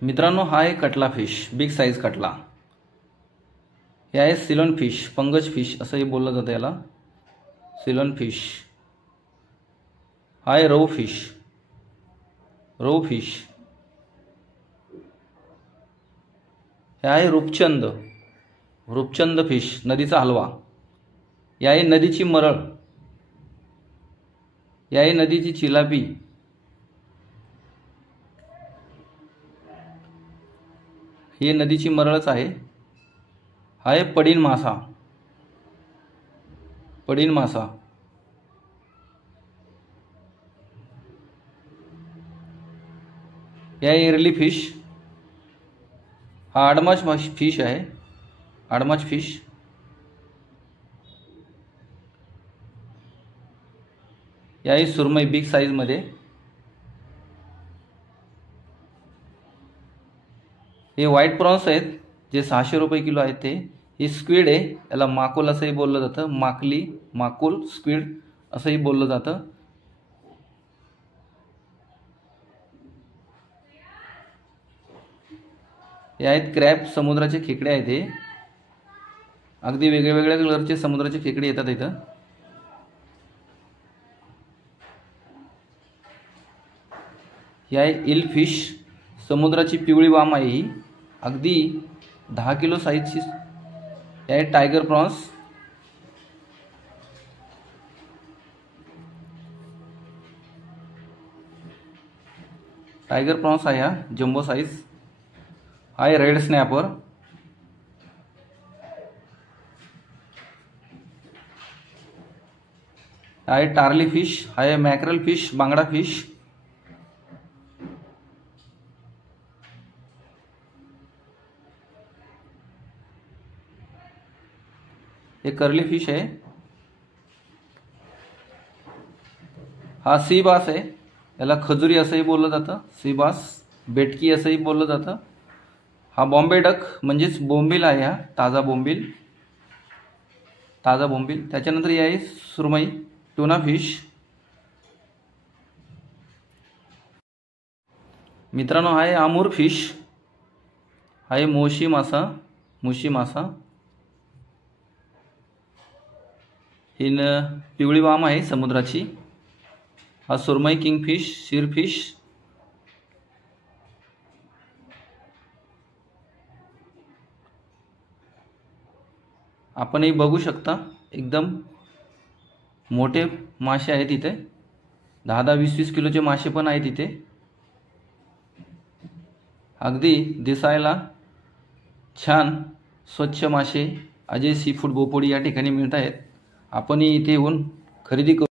मित्रांनो हा आहे कटला फिश. बिग साईज कटला. हे आहे सिलोन फिश. पंगज फिश असंही बोललं जातं याला. Ceylon fish. हा आहे रो फिश. Row fish. हे आहे रूपचंद. रूपचंद फिश. नदीचा हलवा. हे आहे नदीची मरळ. हे आहे नदीची चिलापी. हे नदीची मरळच आहे. हा आहे पडीन मासा. पडीन मासा. हे आहे एरली फिश. हा आडमाच फिश आहे. आडमाच फिश. हे आहे सुरमई बिग साईजमध्ये. हे व्हाईट प्रॉन्स आहेत जे 600 रुपये किलो आहेत. ते ही स्क्विड आहे. याला माकुल असंही बोललं जातं. माकली, माकुल, स्क्विड असंही बोललं जातं. हे आहेत क्रॅब. समुद्राचे खेकडे आहेत. हे अगदी वेगळ्या कलरचे समुद्राचे खेकडे येतात इथं. ही आहे इल फिश. समुद्राची पिवळी वाम आहे ही. अगदी 10 किलो साईजची. हे आहे टायगर प्रॉन्स. टायगर प्रॉन्स आहे हा जम्बो साईज. हा आहे रेड स्नॅपर. हा आहे टार्ली फिश. हा आहे मॅक्रल फिश. बांगडा फिश. हे कर्ली फिश आहे. हा सी बास आहे. याला खजुरी असंही बोललं जातं. सी बास, बेटकी असंही बोललं जातं. हा बॉम्बे डक म्हणजेच बोंबील आहे. हा ताजा बोंबील. ताजा बोंबील. त्याच्यानंतर ही आहे सुरमई, टुना फिश. मित्रांनो हा आहे आमूर फिश. हा आहे मोशी मासा. मुशी मासा. ही पिवळी वाम आहे समुद्राची. हा सुरमई, किंगफिश, शिरफिश. आपणही बघू शकता एकदम मोठे मासे आहेत इथे. 10-10, 20-20 किलोचे मासे पण आहेत इथे. अगदी दिसायला छान स्वच्छ मासे अजय सी फूड बोपोडी या ठिकाणी मिळत आहेत. आपणही इथे येऊन खरेदी करू